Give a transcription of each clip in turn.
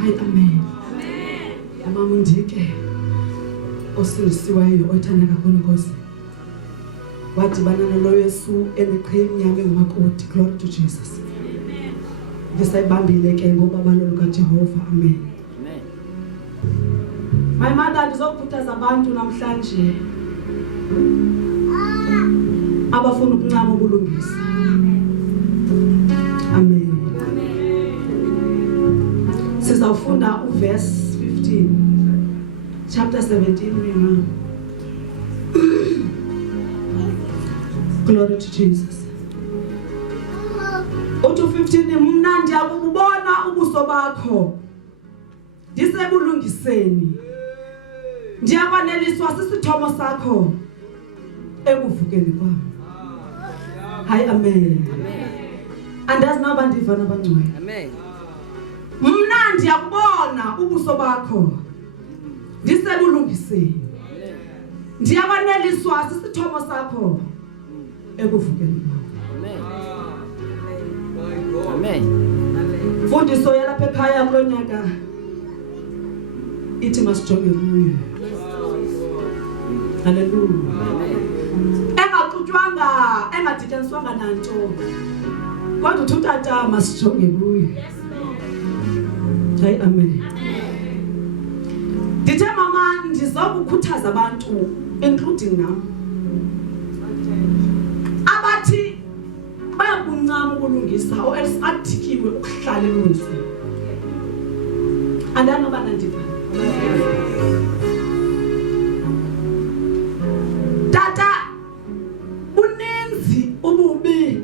Hayi amen. Mama Ndike osindisiweyo othanda kakhulu Nkosi. Wadibana nalo Yesu eniqhemi yami ngumakoti. Glory to Jesus. Amen. Ngisayibambile ke ngoba balolo kaJehova. Amen. Amen. My mother ndizokukhuthaza abantu namhlanje abafuna ukuncama ubulungisa. Amen. Sizawufunda uverse 15 chapter 17 mina. Glory to Jesus. Uthi 15 mna ndiyakubona ubuso bakho ndisebulungiseni. Ndiyakwaneliswa sisithomo sakho ekuvukeni kwami. Hayi amen. Andazi naba ndivana abangcwele. Amen. Mna ndiyakubona ubuso bakho ndisebulungiseni. Ndiyakwaneliswa sisithomo sakho ekuvukeni kwami. Amen. Amen. Fundiso yalapha ekhaya kulonyaka ithi masijonge kuye. Hallelujah. Engaxutywanga, engadityaniswanga nanto. Kodwa uthi utata masijonge kuye. Hayi amen. Ndithe mama ndizokukhuthaza abantu including nam. Abathi bayakuncama ukulungisa or else adhikiwe ukuhlala elungisweni. Andanoba nandiva. Tata uninzi ububi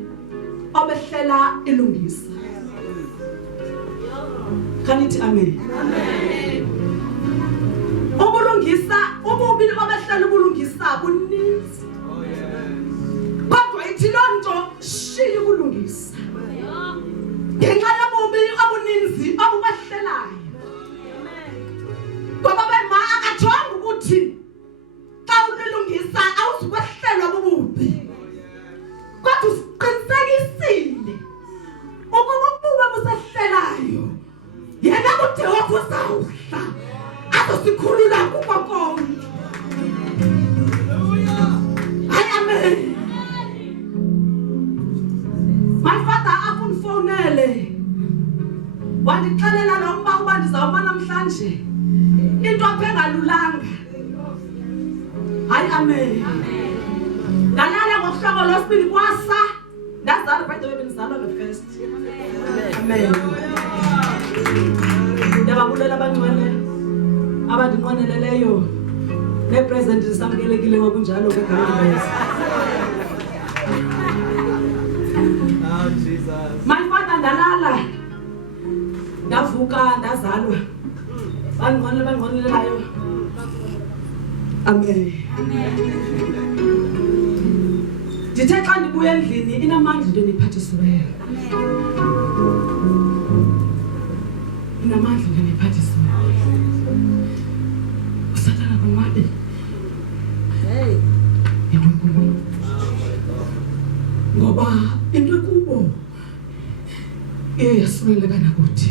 obehlela ilungisa. Kanithi amen. Amen. Ubulungisa ububi obehlela ubulungisa buninzi. Kodwa ithi lonto shiya ukulungisa. Ngenxa yobubi obuninzi obubahlelayo. Ngoba bema akajonga ukuthi xa ulungisa awuzukwehlelwa bububi. Kodwa usiqinisekisile ukuba ububi busahlelayo yena kuJehova uzawuhla azosikhulula kuko konke. Hayi amen. My father akunfonele wandixelela lo mba uba ndizawuma namhlanje into aphengalulanga. Hayi amen. Ngalala ngohlobo losibili kwasa ndazalwa by the way bendizalwa nge-first. Amen. Ndiyababulela abangcwele abandinqweneleleyo ne-present zisamkelekile ngokunjalo kwegama likaYesu. My father ndalala ndavuka ndazalwa banqwenelelayo. Amen. Ndithe xa ndibuya endlini inamandla into eniphathisiweyo. Inamandla into eniphathisiweyo. Usathana konwabe. Hey. Ngoba into kubo yasuleleka nakuthi.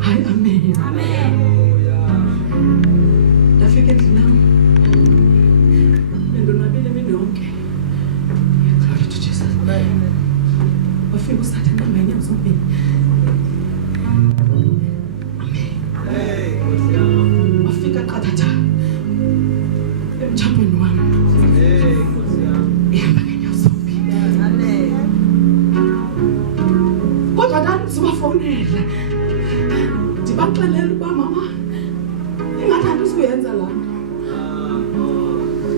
Hayi amen. Amen. Ndafika endlini yami ndonwabile imini yonke. Glory to Jesus. Amen. Wafika usathana ngenye zombili. Amen. Wafika qathatha emtshapweni wami. Ihamba ngenye zombili. Amen. Kodwa ndandizibafowunela ndibaxelela uba mama ingathanda usuyenza la nto.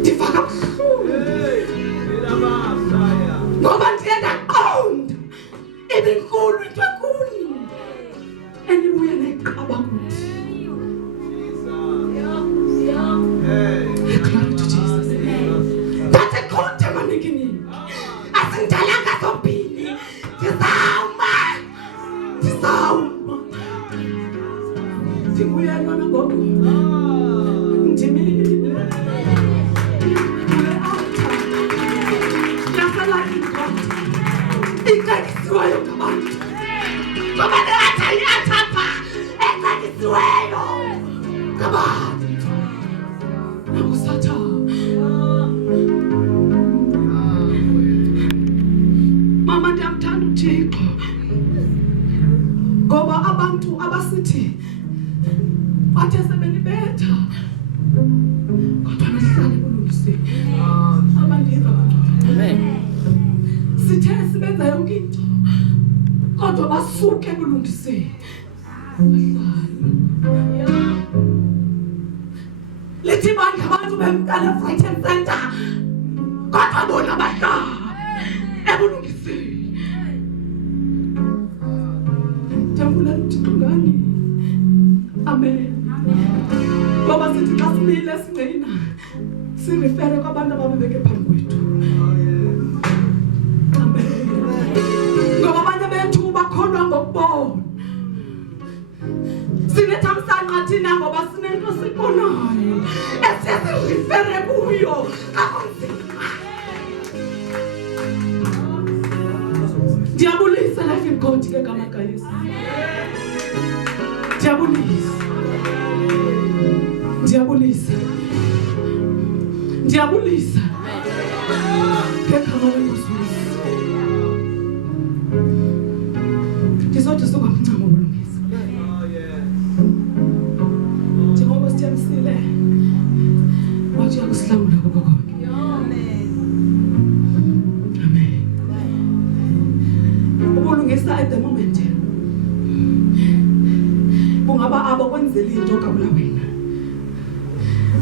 Ndifaka buhlungu ngoba ndiye ndaqonda ibinkulu into ekuni enibuye nayiqaba kuthi. Glory to Jesus. Thathe konke manikini asindalanga zombini ndizawuma ndibuye yona ngoku ndimile yasala ikakisiwayo ngabantu ngoba ndingathi athapha ebanjweyo ngabantu nanguSathane. Mama, ndiyamthanda uThixo ngoba abantu abasithi bathe sebenibetha kodwa nihlale ebulungiseni. Abandiva amen. Sithe sibenza yonke into kodwa basuke ebulungiseni. Lithi bonke abantu bemkala Frightened Center kodwa bona bahlala ebulungiseni. Jabula uThixo ngani. Amen. Ngoba sithi xa simile singena sirefere kwabantu ababebeke phambi kwethu. Amen. Ngoba abanye bethu bakholwa ngokubona. Sinethamsanqa thina ngoba sinento sibonayo esesirefere kuyo kakhulu. Ndiyabulisa life in God ke gama kaYesu. Ndiyabulisa. Ndiyabulisa. Ndiyabulisa. Ke gama lenkosi. Ndizothi sokwamncama ubulungisa. Njengoba sithembisile wathi uyakusihlangula koko konke. At the moment bungaba abo kwenzela into kabula wena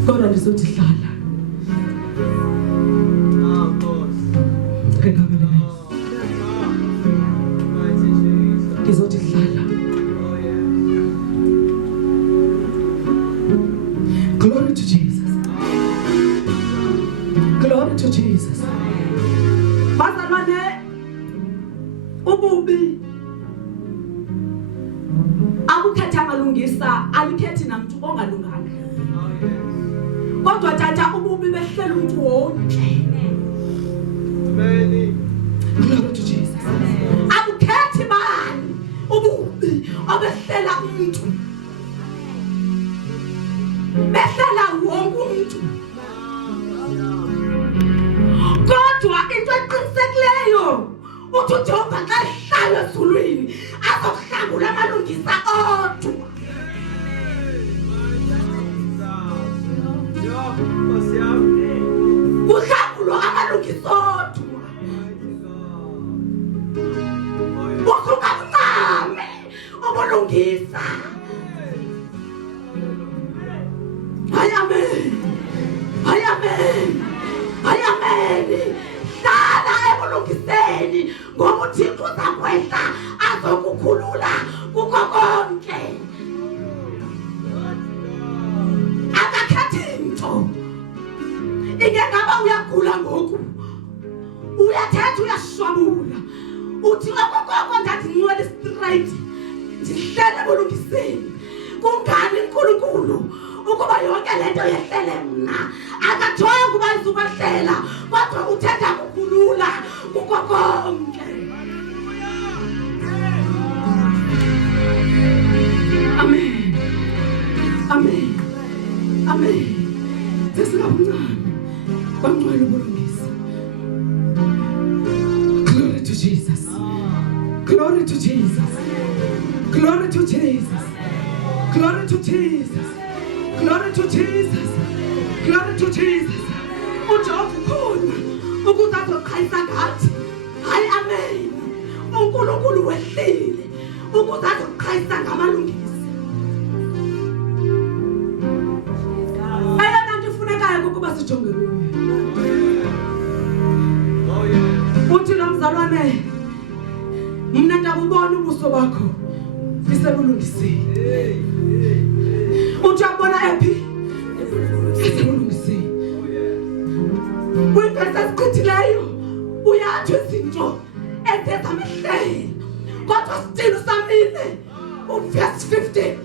kodwa ndizothi hlala ndizothi hlala. Glory to Jesus. Glory to Jesus. Bazalwane ububi abukhetha malungisa alikhethi namuntu ongalunganga. Kodwa tata ububi behlela umuntu wonke. Amen. Glory to Jesus. Abukhethi bani ububi obehlela umuntu. Behlela wonke umuntu. Kodwa into eqinisekileyo uthi uJehova xa ehlala ezulwini azokuhlangula amalungisa odwa. Kuhlangulwa amalungisa odwa. Usungancame ubulungisa. Hayi amen. Hayi amen. Hayi amen. Hlala ebulungiseni ngoba uThixo uzakwehla azokukhulula kukho konke. Akakhethi into. Ingengaba uyagula ngoku uyathetha uyashwabula uthi okokoko ndathi ngiwele straight ndihlele ebulungiseni. Kungani uNkulunkulu ukuba yonke lento yehlele mna? Akathonga uba izubahlela kodwa uthetha kukhulula kukho konke. Amen. Amen. Amen. Sesingabunqami bangcwele ubulungisa. Glory to Jesus. Glory to Jesus. Glory to Jesus. Glory to Jesus. Glory to Jesus. Glory to Jesus. uJehova khona ukuthi azoqhayisa ngathi. Hayi amen. uNkulunkulu wehlile ukuthi azoqhayisa ngamalungisa. Ayona nto ifunekayo ukuba sijonge kuyo. Uthi nomzalwane mina ndakubona ubuso bakho isebulungiseni. Uthi uyabona ephi? Isebulungiseni. Kwinto esesichithileyo uyathi izinto ezeza amehlela kodwa still usamile. Verse 15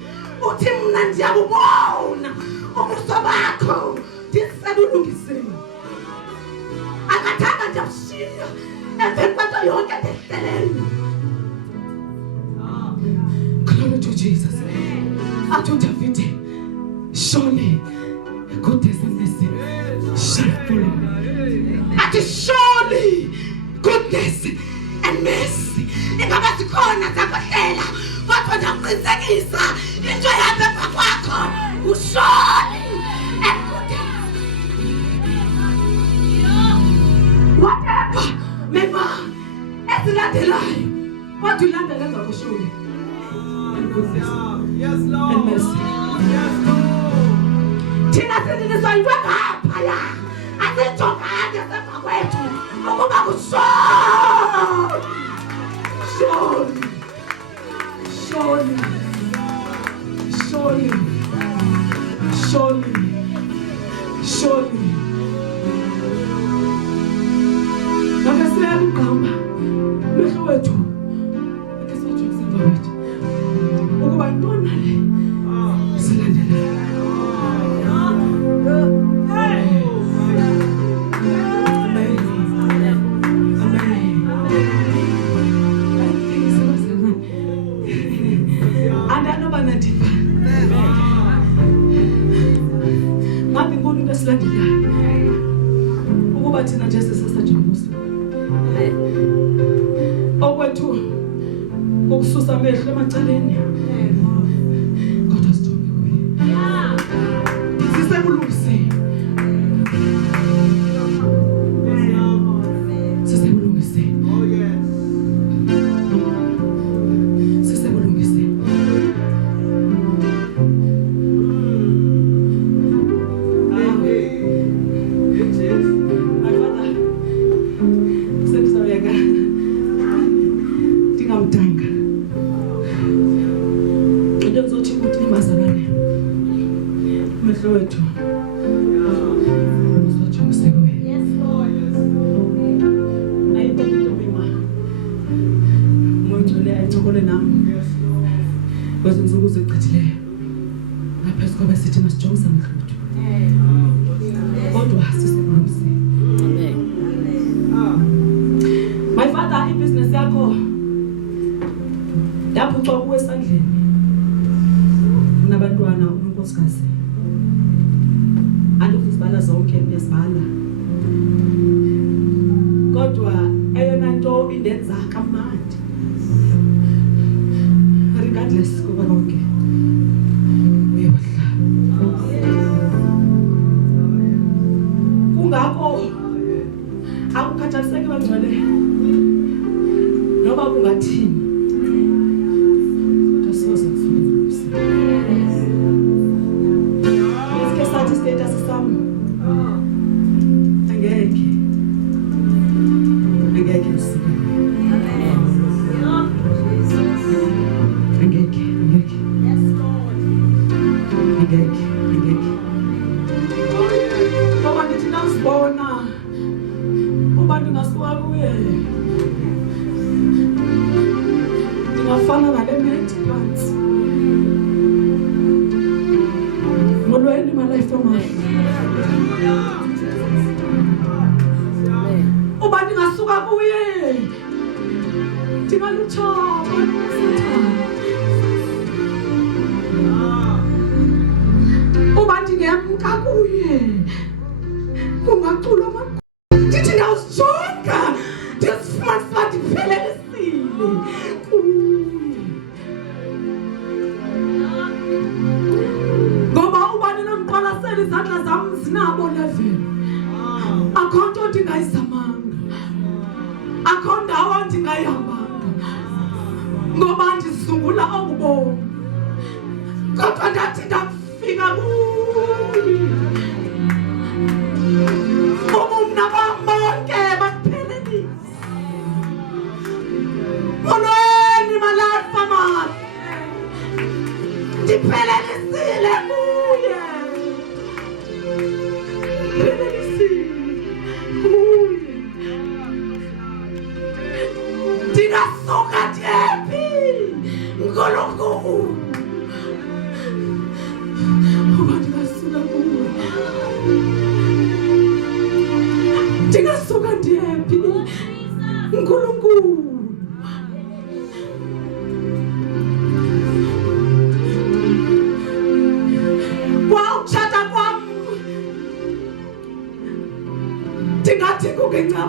uthi mina ndiyabubona ubuso bakho isebulungiseni. Akathanga nje ushiya emveni kwento yonke lehleleyo. Glory to Jesus. athi uDavid, surely goodness and mercy shall follow me. Athi surely goodness and mercy. Ingaba sikhona zakhohlela kodwa ndaqinisekisa into yabe kwakho usurely and goodness. Whatever mema esilandelayo what ulandela emva kosurely and goodness. Yes Lord. And mercy. Yes Lord. Thina siniswa into ngapha la asijonganga semva kwethu ukuba kusurely. Surely, surely, surely, surely, surely. Nakasiyani ugamba mehlo wethu akesiwathi kusemva wethu ukuba ntona le silandelayo. Ukuba thina nje sesasajambuza okwethu ukususa amehlo emacaleni kodwa sijonge kuye sisebulungiseni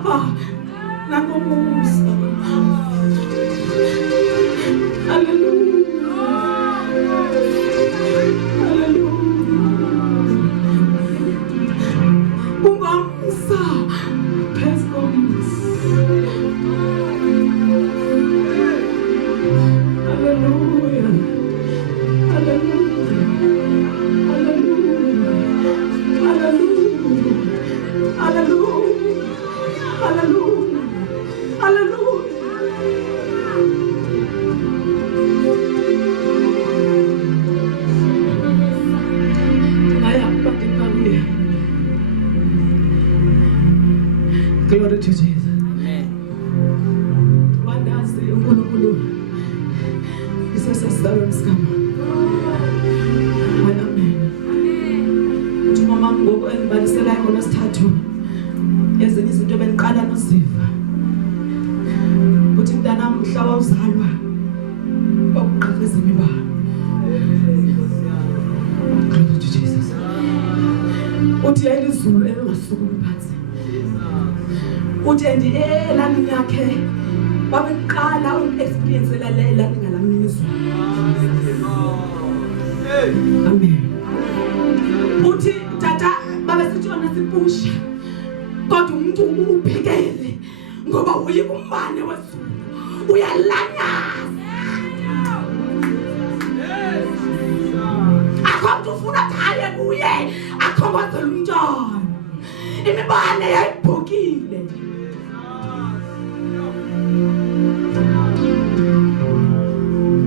Baba nangomusa. Hallelujah. Hallelujah. Ungomsa phezu. Hallelujah. Hallelujah. Hallelujah. Hallelujah. Hallelujah. Hallelujah. Glory to Jesus. Amen. Wandazi uNkulunkulu isesesidarweni sikama. Amen. Uthi mama ngoku engibaliselayo ngoLwesithathu ezinye izinto beniqala noziva. Uthi mntanami mhla wawuzalwa okuqhaqheza imibala. Glory to Jesus. Uthi yayilizulu elingasukumi phansi. Uthi elalini yakhe babeqala uku-experience elani ngalamizwa. Amen. Uthi tata babesithi yona sipusha kodwa umuntu uphekele ngoba uyikumbane wezulu uyalanyaza. Akho ufuna thale kuye akhongozela umntwana imibane yayiphukile.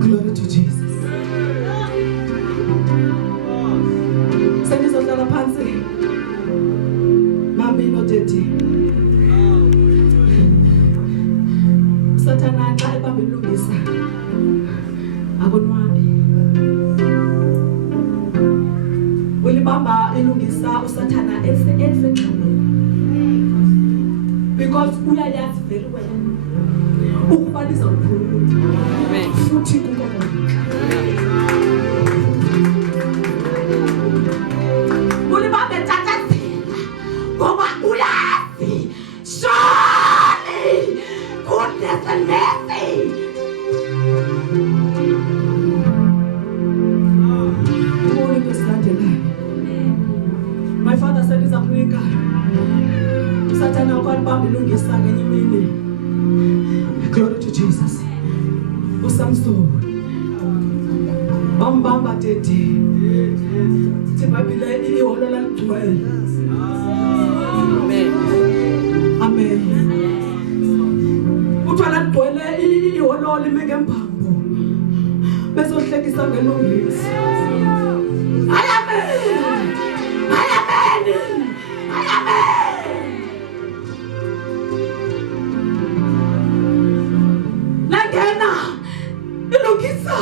Glory to Jesus. Sendizohlala phansi mami nodade. Sathana xa ebamba ilungisa akonwabi. Ulibamba ilungisa usathana esengxabeni because uyayazi very well ukuba lizawuphulula. Amen. Futhi kuko ulibambe tathazela ngoba uyazi surely goodness and mercy. My father said izamnika Sathana kwalibamba ilungisa ngenye imini. Glory to Jesus. Usamson bambamba tete tibabile iholo laligcwele. Amen. Amen. Uthwala ligcwele iholo limeke mbambo bezohlekisa ngelungisa. Amen. Amen. Amen. Nangena ilungisa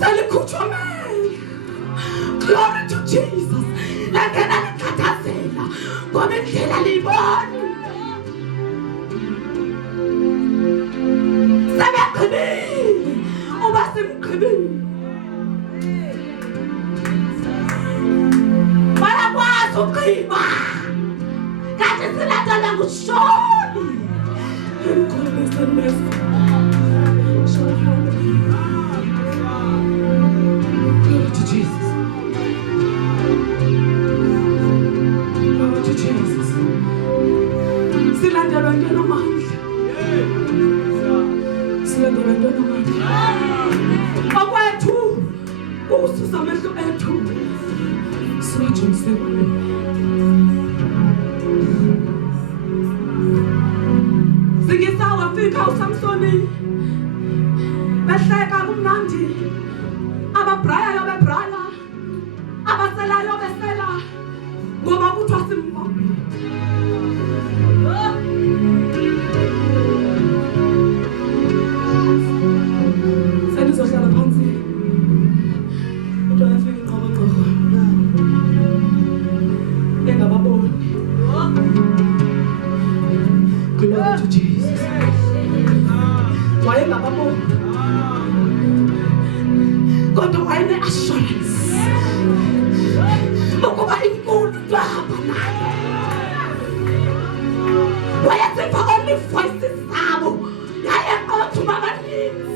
salikhutshomela. Glory to Jesus. Nangena likhathazela ngoba indlela libona. Sebegqibile uba simgqibile. Bayakwazi ugqiba kanti silandela ngushoni. Goodness and mercy. Glory to Jesus. Glory to Jesus. Silandelwa ntwana amandla. Silandelwa ntwana amandla. Okwethu ukususa amehlo ethu siwajongise kuwe. Wafika uSamsoni behleka kumnandi ababrayayo bebraya abaselayo besela ngoba kuthiwa simbambile. Sendizohlala phansi kodwa yafika inqoboqobo engababoni. Glory to Jesus. Wayengababoni kodwa wayene-assurance ukuba inkulu bahamba naye. Wayethi ivoices zabo yayeqotha abaninzi.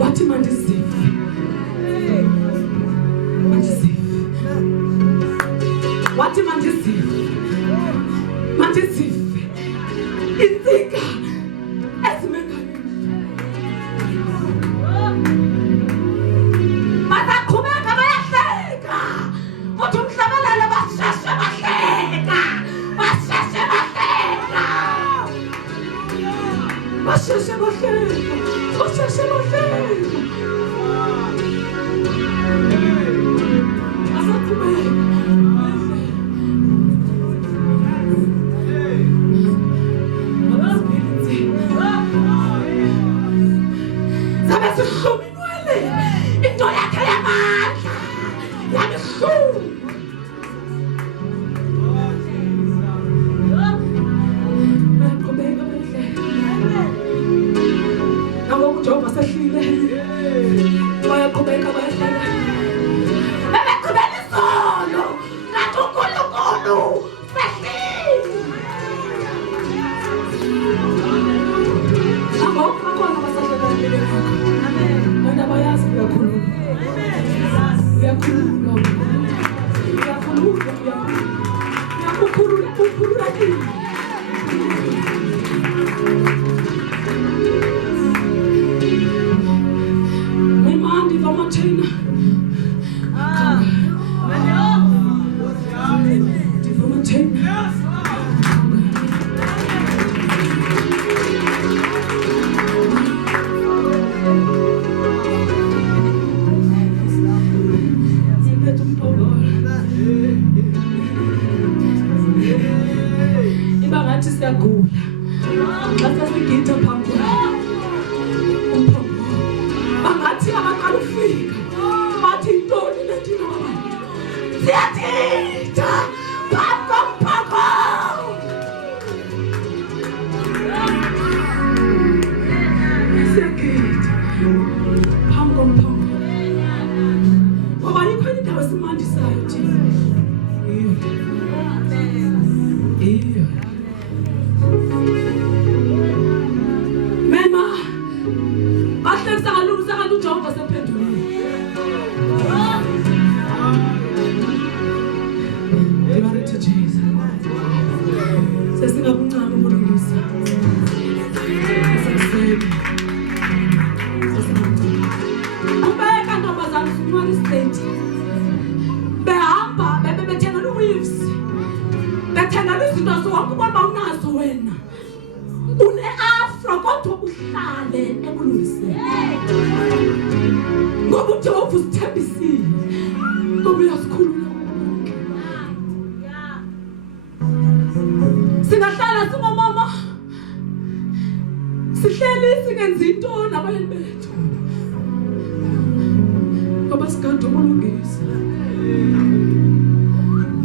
Wathi mandizive wathi mandizive intsika ezimengane bazaqhubeka bayahleka uthi umhlabelele basheshe bahleka into yakhe yamandla yabuhlungu. Nangoku Jehova sehlile bayaqhubeka bayahlala bebeqhubela isono ngathi uNkulunkulu sehlile. Nangoku bakhona basahlala abantu abayazi uyakhuluma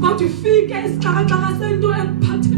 Kodwa ufike isixakaxaka sento ekuphathe